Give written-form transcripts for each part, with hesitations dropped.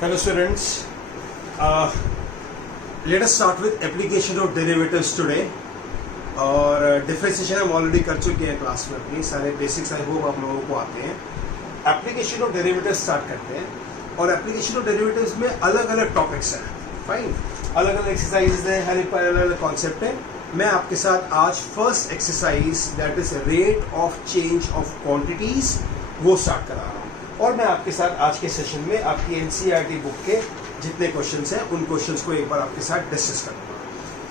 Hello students, let us start with application of derivatives today. और differentiation हम already कर चुके हैं क्लास में अपनी सारे बेसिक्स आई होप आप लोगों को आते हैं. एप्लीकेशन ऑफ डेरिवेटिव्स स्टार्ट करते हैं और एप्लीकेशन ऑफ डेरिवेटिव्स में अलग अलग टॉपिक्स हैं. फाइन, अलग अलग एक्सरसाइजेज हैं, हर एक पर अलग अलग कॉन्सेप्ट है. मैं आपके साथ आज first exercise that is rate of change of quantities वो स्टार्ट करा रहा हूँ. और मैं आपके साथ आज के सेशन में आपकी एनसीईआरटी बुक के जितने क्वेश्चंस हैं उन क्वेश्चंस को एक बार आपके साथ डिस्कस करूँगा.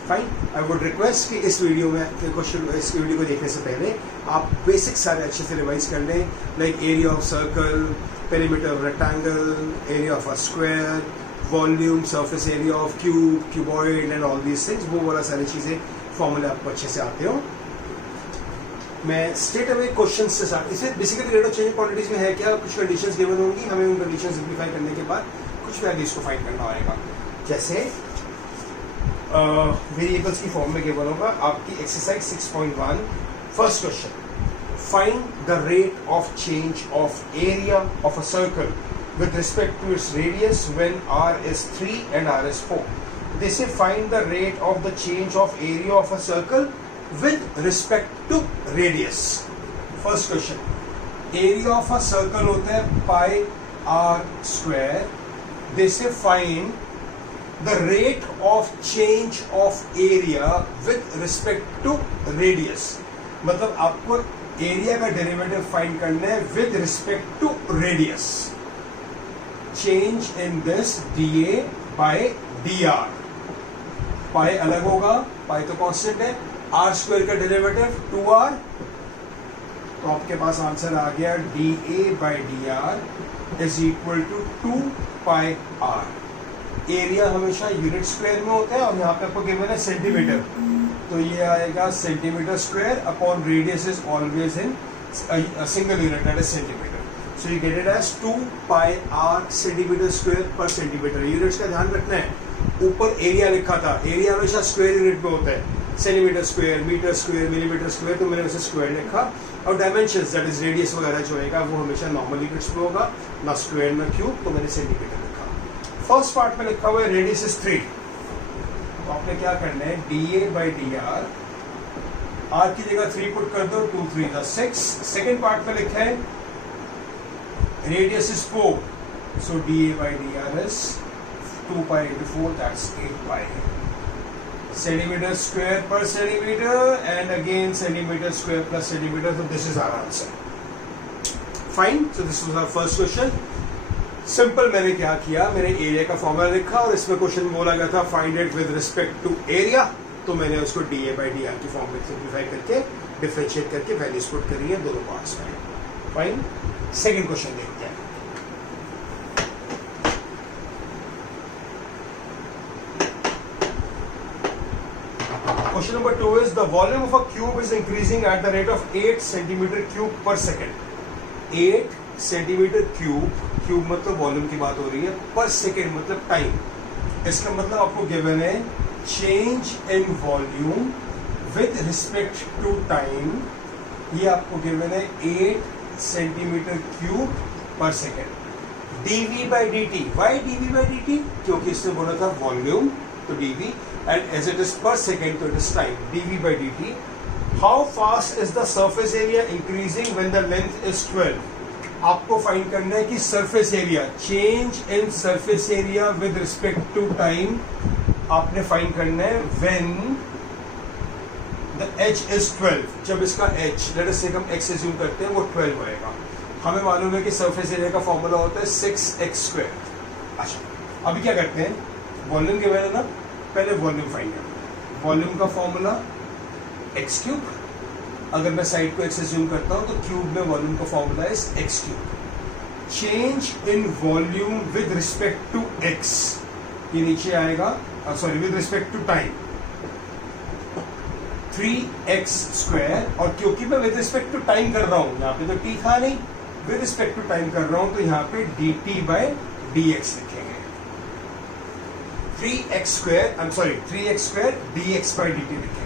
फाइन, आई वुड रिक्वेस्ट कि इस वीडियो में इस वीडियो को देखने से पहले आप बेसिक सारे अच्छे से रिवाइज कर लें, like area of circle, perimeter of rectangle, area of a square, volume, surface area of cube, cuboid and all these things. वो वाला सारी चीज़ें फॉर्मूले आपको अच्छे से आते हो. मैं स्ट्रेट अवे क्वेश्चन से स्टार्ट. इसमें basically rate of change quantities में है क्या, कुछ कंडीशंस गिवन होंगी, हमें उन कंडीशन सिंप्लीफाई करने के बाद कुछ वैल्यूज को फाइंड करना होगा. जैसे वेरिएबल्स की फॉर्म में गिवन होगा आपकी exercise 6.1. First question, find the rate of change of area of a circle with respect to its radius when r is 3 and r is 4. They say find the rate of the change of area of a circle with respect to radius. First question, area of a circle होता है pi r square. They say find the rate of change of area with respect to radius. मतलब आपको area का derivative find करना है with respect to radius. Change in this dA by dr. पाई अलग होगा, पाई तो कांस्टेंट है. आर स्क्वायर का डेरिवेटिव 2r, तो आपके पास आंसर आ गया dA by dr is equal to 2 pi r. Area हमेशा यूनिट स्क्वायर में होता है और यहाँ पे आपको गिवन है सेंटीमीटर, तो ये आएगा centimetre square upon radius is always in single unit that is centimetre. So you get it as 2 pi r centimetre square पर सेंटीमीटर. यूनिट्स का ध्यान रखना है. ऊपर एरिया लिखा था, एरिया हमेशा स्क्वायर यूनिट में होता है, centimetre square, metre square, millimetre square, तो मैंने उसे स्क्वायर लिखा. और डायमेंशंस दैट इज रेडियस वगैरह जो होगा वो हमेशा नॉर्मल यूनिट्स में होगा, ना स्क्वायर ना क्यूब, तो मैंने सेंटीमीटर लिखा. फर्स्ट पार्ट में लिखा हुआ है रेडियस इज 3, तो आपने क्या करना है dA by dr, r की जगह 3 पुट कर दो, 2 3 6. सेकेंड पार्ट में लिखा है radius is 4, so dA by dr is 2 pi into 4, that's 8 pi. Centimeter square per centimeter and again centimeter square plus centimeter, so this is our answer. Fine, so this was our first question. Simple. मैंने क्या किया, मैंने area का formula लिखा और इसमें question बोला गया था find it with respect to area, तो मैंने उसको dA by dr की फॉर्म में सिंप्लीफाई करके डिफरेंशिएट करके वैल्यूज पुट करी है दोनों पार्ट्स में. फाइन, सेकेंड क्वेश्चन देखते हैं. Question number 2 is the volume of a cube is increasing at the rate of 8 centimeter cube per second. 8 centimeter cube, cube मतलब वॉल्यूम की बात हो रही है, पर सेकेंड मतलब टाइम. इसका मतलब आपको गिवन है change in volume with respect to time. ये आपको गिवन है 8 सेंटीमीटर क्यूब पर second. dV by dt. Why dV by dt? क्योंकि इसने बोला था वॉल्यूम, तो dV, and as it is per second, so it is time. dV by dt. How fast is the surface area increasing when the length is 12? आपको find करना है कि surface area, change in surface area with respect to time आपने find करना है when the h is 12. जब इसका h, let us से हम x एज्यूम करते हैं, वो 12 होएगा. हमें मालूम है कि सरफेस एरिया का फॉर्मूला होता है 6x स्क्वायर. अच्छा, अभी क्या करते हैं, वॉल्यूम के वैल्यू ना, पहले वॉल्यूम फाइंड करते हैं. वॉल्यूम का फॉर्मूला x क्यूब, अगर मैं साइड को x एज्यूम करता हूं तो क्यूब में वॉल्यूम का formula is x cube. Change in volume with respect to x, ये नीचे आएगा, sorry with respect to time 3x square. और क्योंकि मैं विद रिस्पेक्ट टू टाइम कर रहा हूं, यहाँ पे तो t था नहीं, विद रिस्पेक्ट टू टाइम कर रहा हूं, तो यहाँ पे dt by dx लिखेंगे. 3x square, I am sorry 3x square dx by dt लिखेंगे.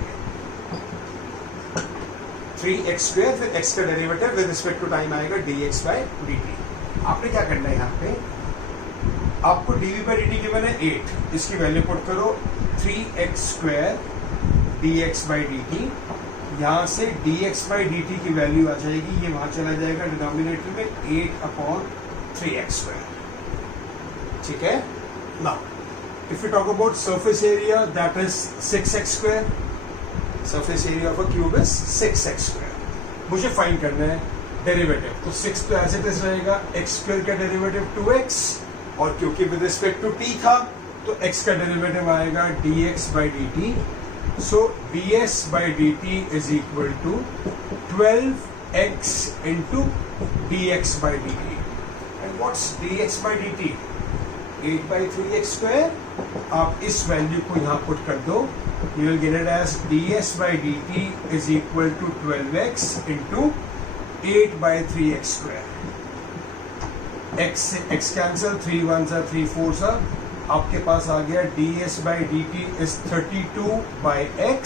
3x स्क्वायर, फिर x का derivative with respect to time आएगा dx by dt. आपने क्या करना है, यहाँ पे आपको dv by dt गिवन है 8, इसकी वैल्यू पुट करो 3x square dx by dt, यहाँ से dx by dt की वैल्यू आ जाएगी, ये वहां चला जाएगा डिनोमिनेटर में 8/3x स्क्वायर, ठीक है ना। If you talk about surface area that is 6x square, surface area of a cube is 6x square, मुझे फाइंड करना है डेरिवेटिव, तो 6 तो एज इट इज रहेगा, x स्क्वायर का डेरिवेटिव 2x, और क्योंकि विद रिस्पेक्ट टू t था तो x का डेरिवेटिव आएगा dx by dt, so ds by dt is equal to 12x into dx by dt, and what's dx by dt? 8/3x square. आप इस value को यहाँ पुट कर दो, you will get it as ds by dt is equal to 12x into 8/3x square. x cancel, 3 1s are 3 4s are, आपके पास आ गया ds by dt is 32/x,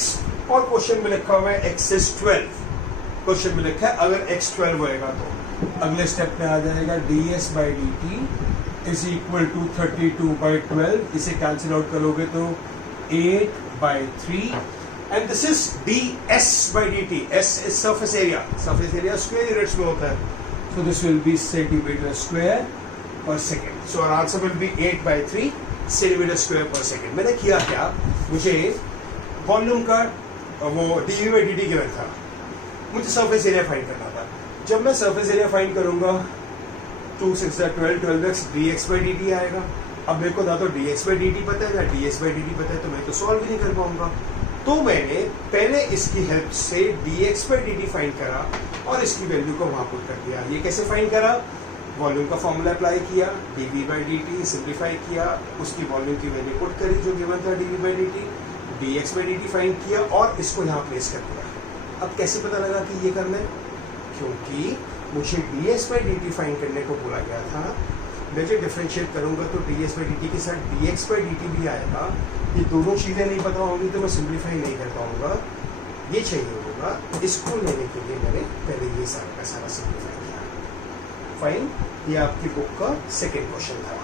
और question में लिखा हुआ है x is 12, क्वेश्चन में लिखा है अगर x 12 होएगा तो अगले स्टेप में आ जाएगा ds by dt is equal to 32/12, इसे कैंसिल आउट करोगे तो 8/3, and this is ds by dt, s is surface area square units में होता है, so this will be centimeter square per second, so our answer will be 8/3 centimeter square per second. मैंने किया क्या, मुझे volume का वो dv by dt गिवन था, मुझे सरफेस एरिया फाइंड करना था, जब मैं सरफेस एरिया फाइंड करूंगा 2 6 12 12x dx by dt आएगा, अब मेरे को ना तो dx by dt पता है ना ds by dt पता है, तो मैं तो सॉल्व ही नहीं कर पाऊंगा, तो मैंने पहले इसकी हेल्प से dx by dt फाइंड करा और इसकी वैल्यू को वहां पुट कर दिया। ये कैसे फाइंड करा, वॉल्यूम का फॉर्मूला अप्लाई किया, dv by dt सिंप्लीफाई किया, उसकी वॉल्यूम की वैल्यू पुट करी जो गिवन था dv by dt, dx by dt find किया और इसको यहाँ प्लेस कर दिया। अब कैसे पता लगा कि ये करना है, क्योंकि मुझे ds by dt फाइंड करने को बोला गया था, मैं जो डिफरेंशिएट करूंगा तो ds by dt के साथ dx by dt भी आएगा, ये दोनों चीज़ें नहीं पता होंगी तो मैं सिंप्लीफाई नहीं कर पाऊंगा, ये चाहिए होगा, इसको लेने के लिए मैंने पहले ये सारा का सारा सिंप्लीफाई किया। फाइन, ये आपकी बुक का सेकेंड क्वेश्चन था,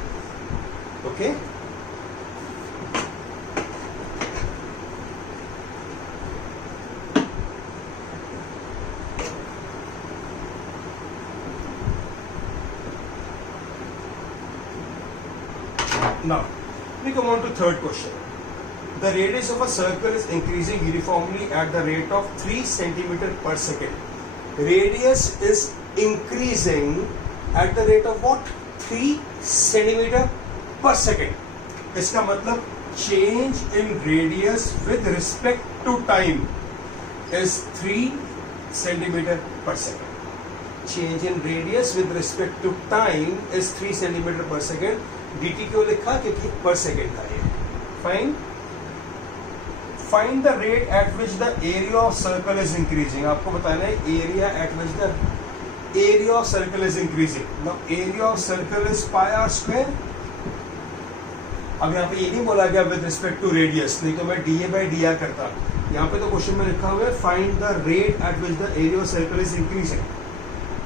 okay. Now, we come on to third question. The radius of a circle is increasing uniformly at the rate of 3 centimeter per second. Radius is increasing at the rate of what? 3 centimeter per second. इसका मतलब change in radius with respect to time is 3 centimeter per second. Change in radius with respect to time is 3 centimeter per second. dt क्यों लिखा, क्योंकि पर second था ये। Fine, find the rate at which the area of circle is increasing, आपको बताना है area at which the area of circle is increasing. Now area of circle is pi r square, अब यहाँ पे ये नहीं बोला गया विद रिस्पेक्ट टू रेडियस, नहीं तो मैं dA by dr करता, यहाँ पे तो क्वेश्चन में लिखा हुआ है find the rate at which the area of circle is increasing,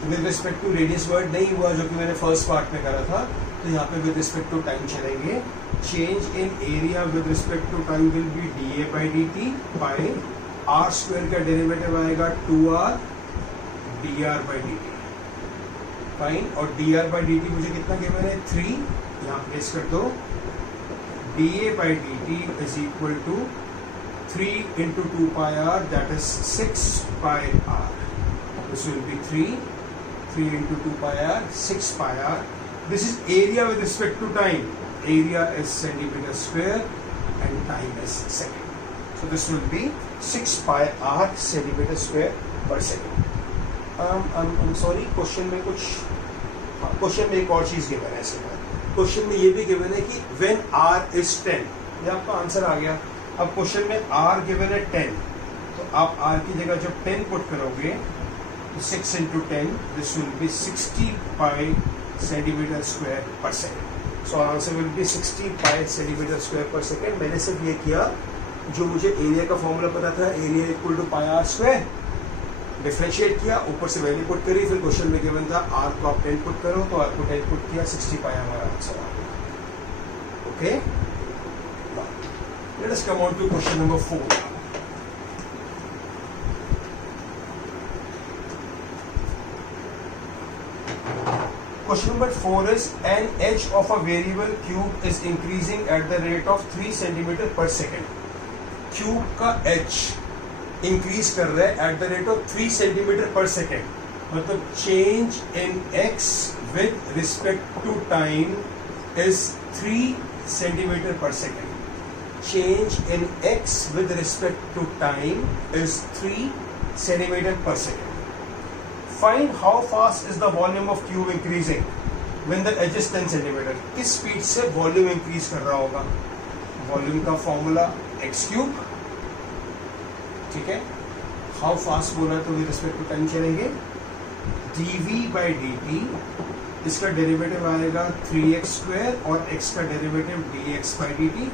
with respect to radius word नहीं हुआ जो कि मैंने फर्स्ट पार्ट में करा था, तो यहाँ पे विद रिस्पेक्ट टू टाइम चलेंगे। Change in area with respect to time will be dA by dt by r square का डेरिवेटिव आएगा 2r dr by dt। Fine, और dr by dt मुझे कितना गिवन है 3, यहाँ प्लेस कर दो, dA by dt is equal to 3 into 2 pi r, that is 6 pi r. This will be 3 into 2 pi r, 6 pi r. This is area with respect to time. Area is centimeter square and time is second. So this will be 6 pi r centimeter square per second. I'm sorry, question में कुछ, question में एक और चीज given है इसके बाद, question में ये भी गिवन है कि when r is 10, ये आपका आंसर आ गया। अब क्वेश्चन में r गिवन है 10, तो आप r की जगह जब 10 पुट करोगे तो 6 into 10, this will be 60 pi centimeter square per second. So our answer will be 60 pi centimeter square per second. मैंने सिर्फ ये किया, जो मुझे एरिया का फॉर्मूला पता था, area equal to pi r square, differentiate किया, ऊपर से वैल्यू पुट करी, फिर क्वेश्चन में गिवन था r को आप 10 पुट करो, तो r को 10 पुट किया, 60 पाई हमारा आंसर आ गया। Okay. Now, let us come on to question number 4. Question number 4 is an edge of a variable cube is increasing at the rate of 3 centimeter per second. Cube का edge increase कर रहा है at the rate of 3 centimeter per second. मतलब change in x with respect to time is 3 centimeter per second. Change in x with respect to time is 3 centimeter per second. Find how fast is the volume of cube increasing when the edge is 10 centimeter. किस speed से volume increase कर रहा होगा? Volume का formula x cube, ठीक है. How fast बोला तो विद रिस्पेक्ट टू टाइम चलेंगे. dv by dt, इसका डेरिवेटिव आएगा 3x स्क्वायर और x का derivative dx by dt.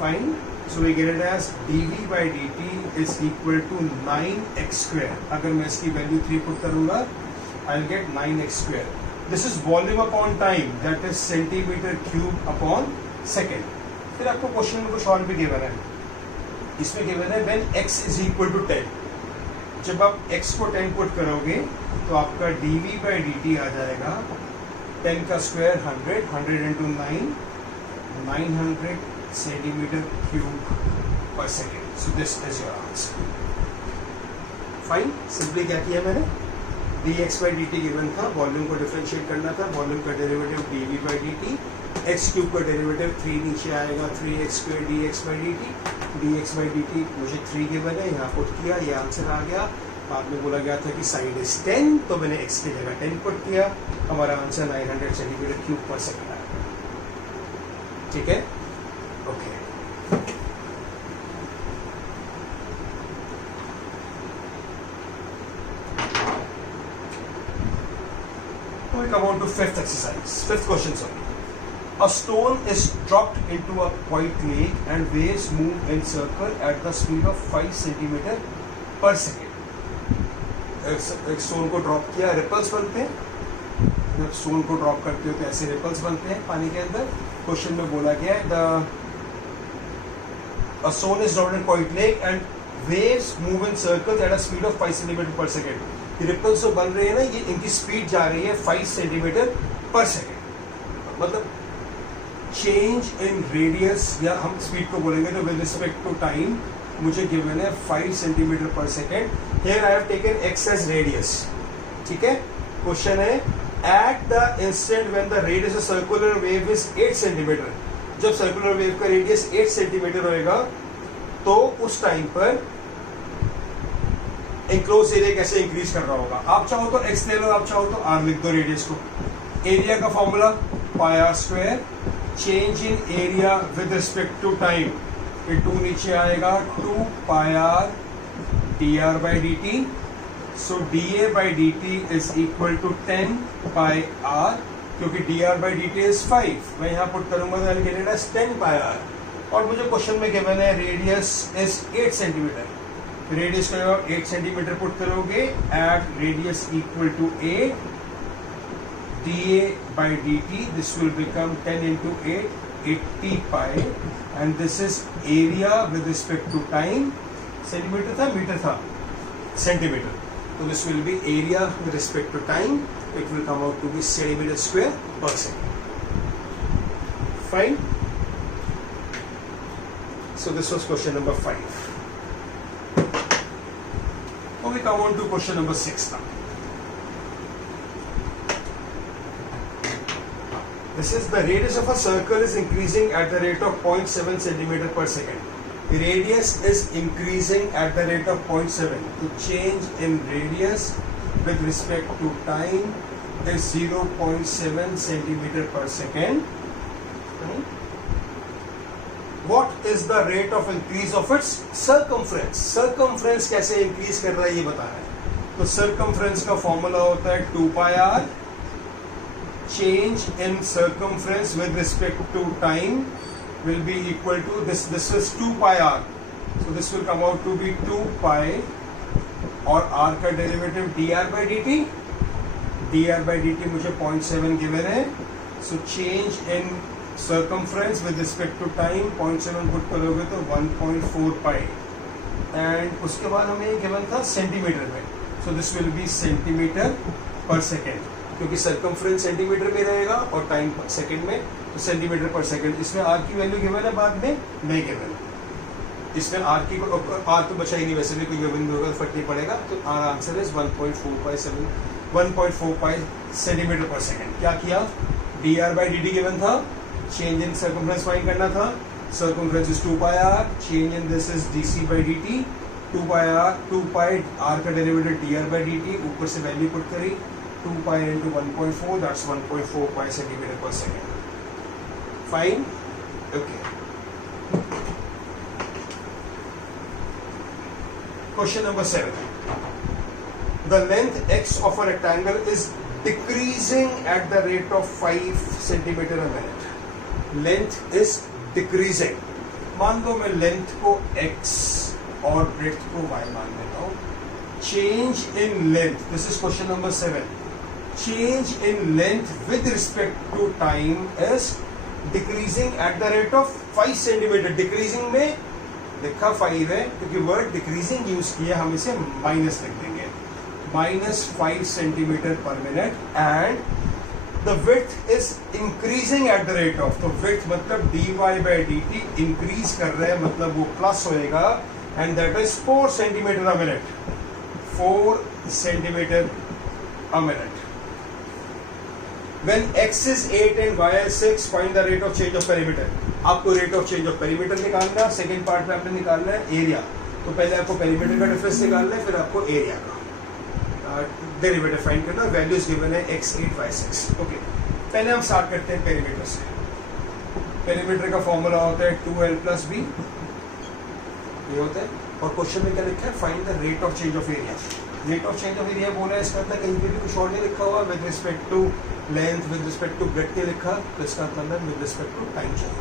Fine. So we get it as dv by dt is equal to 9x square. अगर मैं इसकी वैल्यू 3 पुट करूंगा, I'll get 9x square. This is volume upon time, that is centimeter cube upon second. फिर आपको question में कुछ और भी गिवन है. इसमें गिवन है when x is equal to 10. जब आप x को 10 पुट करोगे तो आपका dv by dt आ जाएगा 10 का square 100, 100 into 9, 900 centimeter cube per second. So this is your answer. Fine. Simply क्या किया मैंने? dx by dt given था, वॉल्यूम को डिफरेंशिएट करना था, वॉल्यूम का derivative dv by dt, x cube का डेरिवेटिव 3 नीचे आएगा 3x square dx by dt, dx by dt मुझे 3 गिवन है, यहाँ पुट किया, ये आंसर आ गया. बाद में बोला गया था कि साइड इज 10, तो मैंने x की जगह 10 पुट किया, हमारा आंसर 900 सेंटीमीटर क्यूब पर सेकंड आया. ठीक है. Okay. Now we come on to fifth exercise. Fifth question, sorry. A stone is dropped into a quiet lake and waves move in circle at the speed of 5 centimeter per second. एक stone को drop किया, ripples बनते हैं. जब stone को drop करते हो तो ऐसे रिपल्स बनते हैं पानी के अंदर. क्वेश्चन में बोला गया है a stone is dropped in quiet lake and waves move in circles at a speed of 5 centimeter per second. ये रिपल्स जो बन रहे हैं ना, ये इनकी स्पीड जा रही है 5 सेंटीमीटर पर सेकेंड. मतलब चेंज इन रेडियस, या हम स्पीड को बोलेंगे तो विद रिस्पेक्ट टू टाइम मुझे गिवन है 5 सेंटीमीटर पर second. Here I have taken x as radius. ठीक है. क्वेश्चन है at the instant when the radius of circular wave is 8 centimetre. जब सर्कुलर वेव का रेडियस 8 सेंटीमीटर होएगा तो उस टाइम पर एनक्लोज एरिया कैसे इंक्रीज कर रहा होगा. आप चाहो तो x ले लो, आप चाहो तो r लिख दो रेडियस को. एरिया का formula pi r square, change in area with respect to time, ये 2 नीचे आएगा 2 pi r d r by d t. So d A by d t is equal to 10 pi r, क्योंकि d r by d t is 5. मैं यहाँ put करूंगा तो I get it as 10 pi r. और मुझे question में given है radius is 8 centimetre. Radius को 8 सेंटीमीटर पुट करोगे at radius equal to 8 d A by d t, this will become 10 into 8, 80 pi, and this is area with respect to time. Centimetre था, metre था, centimetre. So this will be area with respect to time. It will come out to be centimeter square per second. Fine. So this was question number 5. Now we come on to question number 6 now. This is the radius of a circle is increasing at the rate of 0.7 centimeter per second. The radius is increasing at the rate of 0.7. The change in radius with respect to time is 0.7 centimeter per second. What is the rate of increase of its circumference? Circumference कैसे increase कर रहा है ये बताना है. तो circumference का formula होता है 2 pi r. Change in circumference with respect to time will be equal to this is 2 pi r, so this will come out to be 2 pi, और r का derivative dr by dt, dr by dt मुझे 0.7 given है. so change in circumference with respect to time 0.7 put करोगे तो 1.4 पाई, and उसके बाद हमें given था सेंटीमीटर में, so this will be centimetre पर सेकेंड, क्योंकि सर्कमफ्रेंस सेंटीमीटर में रहेगा और टाइम सेकेंड में, तो सेंटीमीटर पर सेकेंड। इसमें आर की वैल्यू गिवन है, बाद में नहीं गिवन। इसमें आर की आर तो बचा ही नहीं, वैसे भी कोई गिवन नहीं होगा, फर्क नहीं पड़ेगा। तो आर आंसर इज 1.4 सेंटीमीटर पर सेकेंड। क्या किया, d r by d t given था, चेंज इन सर्कमफ्रेंस फाइंड करना था। Circumference is 2 pi r, change in this is d c by d t, 2 pi r का derivative d r by d t, ऊपर से value put करी 2 pi into 1.4, that's 1.4 pi centimetre पर second. Fine, okay. Question number 7. The length x of a rectangle is decreasing at the rate of 5 centimeter a minute. Length is decreasing. मान लो मैं length को x और breadth को y मान लेता हूँ. Change in length. This is question number 7. Change in length with respect to time is decreasing at the rate of 5 centimeter. Decreasing में लिखा 5 है, क्योंकि वर्ड डिक्रीजिंग यूज किया, हम इसे माइनस लिख देंगे, -5 सेंटीमीटर पर minute, and the width is increasing at the rate of, तो विड्थ मतलब dy by d T increase कर रहे हैं, मतलब वो प्लस होएगा, and that is 4 centimetre a minute, 4 centimetre a minute. When x is 8 and y is 6, find the rate of change of perimeter. आपको rate of change of perimeter निकालना, second part में आपने निकालना है एरिया। तो पहले आपको पेरीमीटर का डिफरेंस निकालना है, फिर आपको एरिया का डेरिवेटिव फाइंड करना। वैल्यूज गिवन है x 8 y 6। ओके, पहले हम स्टार्ट करते हैं पेरीमीटर से। पेरीमीटर का फॉर्मूला होता है 2l प्लस b, ये होता है। और क्वेश्चन में क्या लिखा है, find the rate of change of area. Rate of change of area बोला है, इसका मतलब कहीं पे भी कुछ और नहीं लिखा हुआ, with respect to length, with respect to breadth के लिखा, तो इसका मतलब विद रिस्पेक्ट टू टाइम चाहिए।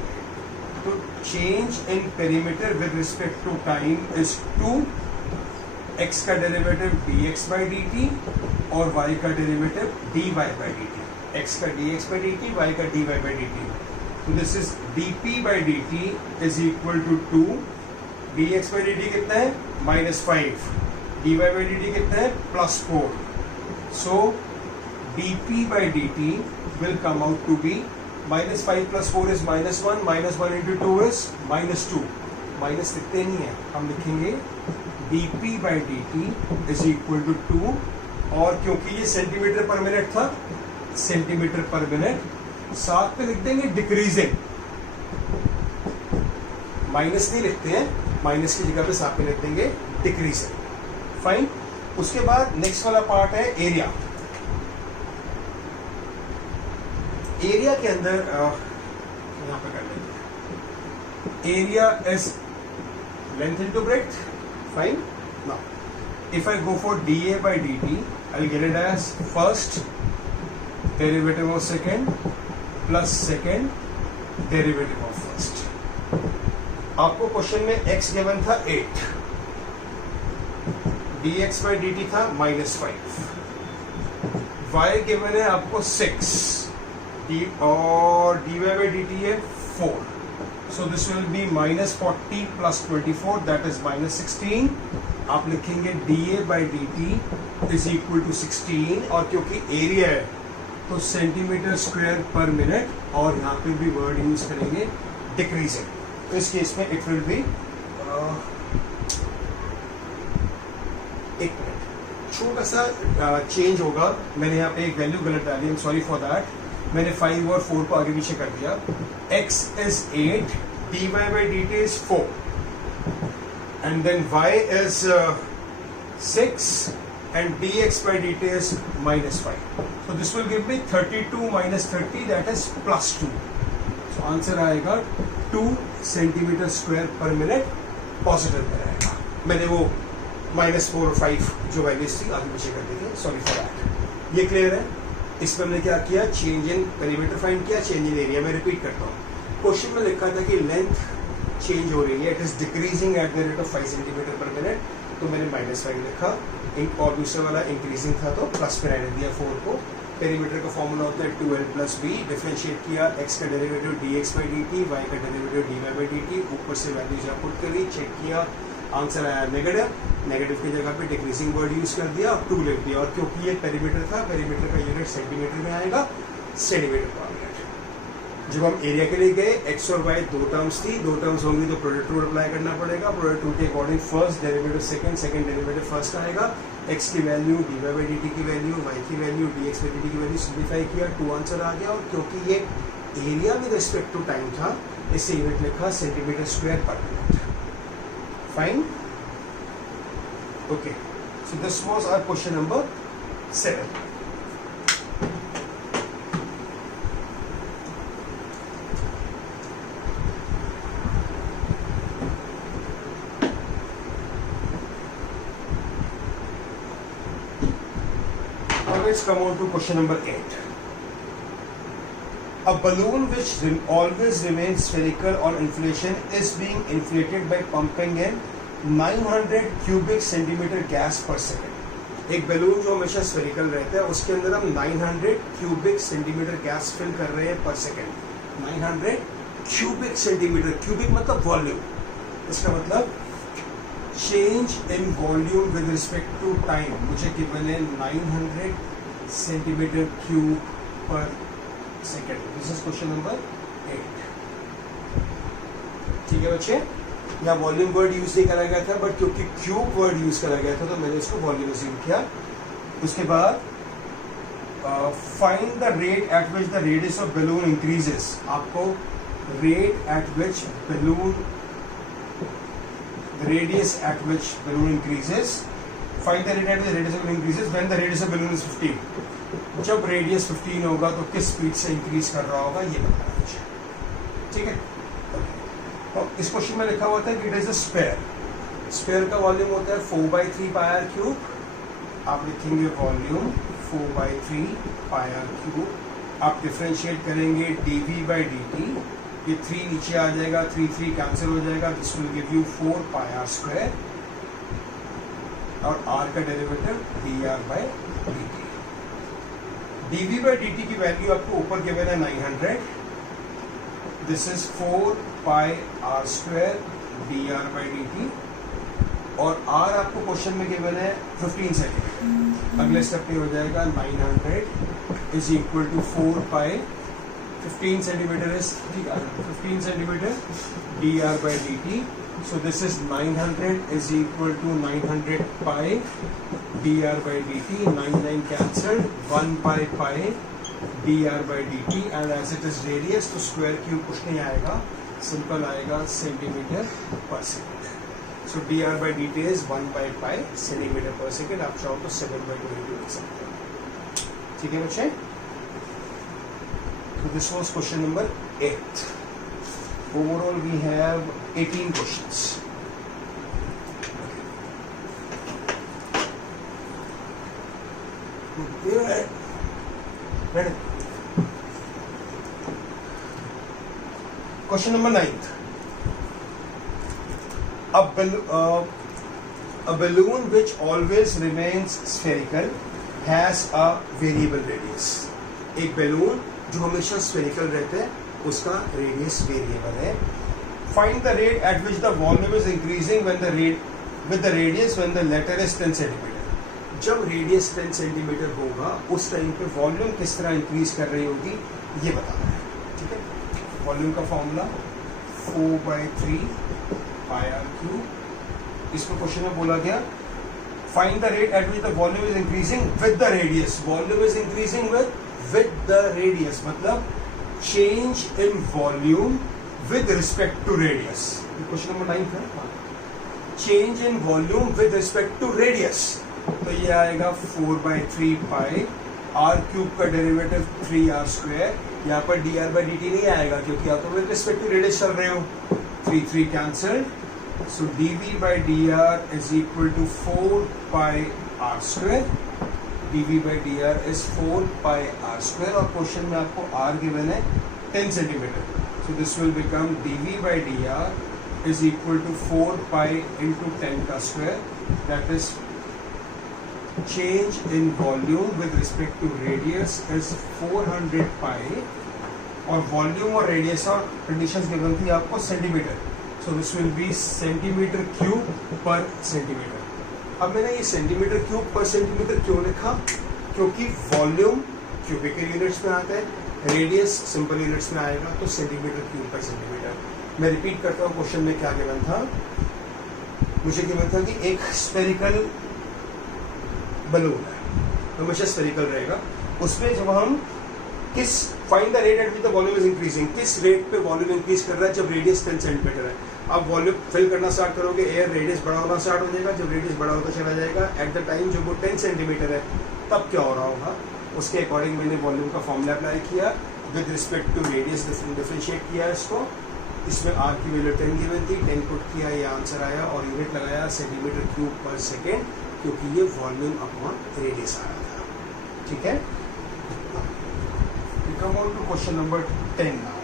तो change in perimeter with respect to time is 2, x का derivative dx by d t और y का derivative dy by d t. x का dx by d t, y का dy बाई डी टी। तो this is dp by d t is equal to 2, dx by d t कितना है, -5, dy by d t कितना है, +4। सो dp by dt will come out to be -5 plus 4 is -1, -1 into 2 is -2। Minus लिखते नहीं है, हम लिखेंगे dp by dt is equal to 2, और क्योंकि ये सेंटीमीटर पर मिनट था, सेंटीमीटर पर मिनट, साथ में लिख देंगे डिक्रीजिंग, माइनस नहीं लिखते हैं, माइनस की जगह पे साथ में लिख देंगे डिक्रीजिंग। फाइन। उसके बाद नेक्स्ट वाला पार्ट है एरिया। एरिया के अंदर यहां पे कर लेते हैं, area is length into breadth. Fine. Now if I go for dA by dt, I will get it as first derivative of second plus second derivative of first. आपको question में x given था 8, dx by dt था -5, y given है आपको 6, और dy by dt है 4, so this will be -40 plus 24, that is -16। आप लिखेंगे dA by dt is equal to 16, और क्योंकि एरिया है तो सेंटीमीटर स्क्वायर पर मिनट, और यहाँ पे भी वर्ड यूज करेंगे डिक्रीजिंग। तो इस केस में इट विल बी 1 मिनट, छोटा सा चेंज होगा। मैंने यहाँ पे एक वैल्यू गलत डाली, आई एम सॉरी फॉर दैट। मैंने 5 और 4 को आगे पीछे कर दिया। x is 8, dy by dt is 4, and then y is 6, and dx by dt is -5. So this will give me 32 minus 30, that is +2. So answer आएगा 2 सेंटीमीटर स्क्वायर पर minute positive में रहेगा। मैंने वो -4 और 5 जो वैल्यूज थी आगे पीछे कर दी है, सॉरी फॉर दैट। ये क्लियर है। इसमें हमने क्या किया, चेंज इन पेरीमीटर फाइंड किया, चेंज इन एरिया। मैं रिपीट करता हूँ, क्वेश्चन में लिखा था कि लेंथ चेंज हो रही है, it is decreasing at the rate of 5 centimetre पर मिनट, तो मैंने -5 लिखा, और दूसरा वाला इंक्रीजिंग था तो प्लस पे रहने दिया 4 को। तो पेरीमीटर का फॉर्मूला होता है 2l प्लस बी, डिफरेंशिएट किया x का derivative dx by dt, y का डेरिवेटिव dy बाई dt, ऊपर से वैल्यूज यहाँ पुट करी, चेक किया, आंसर आया नेगेटिव, नेगेटिव की जगह पे डिक्रीजिंग वर्ड यूज कर दिया और 2 लिख दिया, और क्योंकि ये पेरीमीटर था, पेरीमीटर का यूनिट सेंटीमीटर में आएगा, सेंटीमीटर पर मिनट। जब हम एरिया के लिए गए, x और y दो टर्म्स थी, दो टर्म्स होंगी तो प्रोडक्ट रूल अप्लाई करना पड़ेगा, प्रोडक्ट रूल के according first derivative second, second derivative first आएगा, x की वैल्यू dy बाई dt की वैल्यू, y की वैल्यू dx बाई dt की वैल्यू, सिंप्लीफाई किया, 2 आंसर आ गया, और क्योंकि ये area with respect to time था, इससे यूनिट लिखा सेंटीमीटर स्क्वायर पर minute. Fine, okay, so this was our question number 7। Let's come on to question number 8. A balloon which always remains spherical on inflation is being inflated by pumping in 900 cubic centimeter gas per second. एक balloon जो हमेशा spherical रहता है उसके अंदर हम 900 cubic centimetre gas fill कर रहे हैं पर सेकेंड। 900 क्यूबिक सेंटीमीटर, क्यूबिक मतलब वॉल्यूम, इसका मतलब change in volume with respect to time. मुझे गिवन है 900 सेंटीमीटर क्यूब पर second. This is question number 8। ठीक है बच्चे, यहाँ वॉल्यूम वर्ड यूज नहीं करा गया था, बट क्योंकि क्यूब वर्ड यूज करा गया था तो मैंने इसको वॉल्यूम अज्यूम किया। उसके बाद find the rate at which the radius of balloon increases. आपको rate at which balloon, the radius at which balloon increases, find the rate at which the radius of balloon increases when the radius of balloon is 15। जब radius 15 होगा तो किस speed से increase कर रहा होगा ये बताना मुझे। ठीक है, तो इस क्वेश्चन में लिखा हुआ था कि it is a sphere. Sphere का वॉल्यूम होता है 4/3 पाई आर क्यूब। आप लिखेंगे वॉल्यूम 4/3 पाई आर क्यूब। आप डिफरेंशिएट करेंगे dv बाई dt, ये 3 नीचे आ जाएगा, 3 कैंसिल हो जाएगा, this will give you 4 pi r square, और r का derivative dr by dt। dv by dt की वैल्यू आपको ऊपर गिवन है 900, this is 4 pi r square dr by dt, और r आपको क्वेश्चन में गिवन है 15 सेंटीमीटर। अगले स्टेप पे हो जाएगा 900 is equal to 4 pi 15 centimeter is 15 centimeter dr by dt. So this is 900 is equal to 900 pi dr by dt. 9 cancelled, 1 pi dr by dt, and as it is radius तो square cube कुछ नहीं आएगा, simple आएगा centimeter per second. So dr by dt is 1 pi centimeter per second. आप चाहो तो 7/22 लिख सकते हो। ठीक है बच्चे, so this was question number 8. Overall we have 18 questions. Ready? Question number 9. A balloon which always remains spherical has a variable radius. एक बैलून जो हमेशा स्फेरिकल रहता है उसका रेडियस वेरिएबल है। Find the rate at which the volume is increasing when the rate with the radius when the letter is 10 centimetre. जब radius 10 centimetre होगा उस टाइम पे वॉल्यूम किस तरह इंक्रीज कर रही होगी ये बताना है। ठीक है, वॉल्यूम का फॉर्मूला 4/3 पाई आर क्यूब। इसको क्वेश्चन में बोला गया find the rate at which the volume is increasing with the radius. Volume is increasing with the radius, मतलब change in volume with respect to radius। Question number 9 है, change in volume with respect to radius, तो ये आएगा 4/3 पाई r cube का derivative 3r square. यहाँ पर dr by dt नहीं आएगा क्योंकि आप तो with respect to radius चल रहे हो। 3 cancelled, so dv by dr is equal to 4 pi r square। dv by dr is 4 pi r square, और क्वेश्चन में आपको r गिवन है 10 centimetre, so this will become dv by dr is equal to 4 pi into 10 का square, that is change in volume with respect to radius is 400 pi और volume और radius और conditions given थी आपको centimetre, so this will be centimetre cube पर centimetre. अब मैंने ये सेंटीमीटर क्यूब पर सेंटीमीटर क्यों लिखा, क्योंकि वॉल्यूम क्यूबिकल यूनिट्स में आता है, रेडियस सिंपल यूनिट्स में आएगा, तो सेंटीमीटर क्यूब पर सेंटीमीटर। मैं रिपीट करता हूँ, क्वेश्चन में क्या गिवन था, मुझे गिवन था कि एक स्फेरिकल बलून है, हमेशा स्फेरिकल रहेगा, उसमें जब हम किस find the rate at which the volume is increasing, किस रेट पे वॉल्यूम इंक्रीज कर रहा है, जब रेडियस 10 सेंटीमीटर है। आप वॉल्यूम फिल करना स्टार्ट करोगे, एयर रेडियस बड़ा होना स्टार्ट हो जाएगा, जब रेडियस बड़ा होता चला जाएगा, एट द टाइम जब वो 10 सेंटीमीटर है तब क्या हो रहा होगा, उसके अकॉर्डिंग मैंने वॉल्यूम का फॉर्मूला अप्लाई किया, with respect to radius differentiate किया इसको, इसमें आर की वैल्यू 10 गिवन थी, 10 पुट किया, ये आंसर आया और यूनिट लगाया सेंटीमीटर क्यूब पर सेकेंड, क्योंकि ये वॉल्यूम अपॉन रेडियस आ रहा था। ठीक है, we come on to question number 10 now.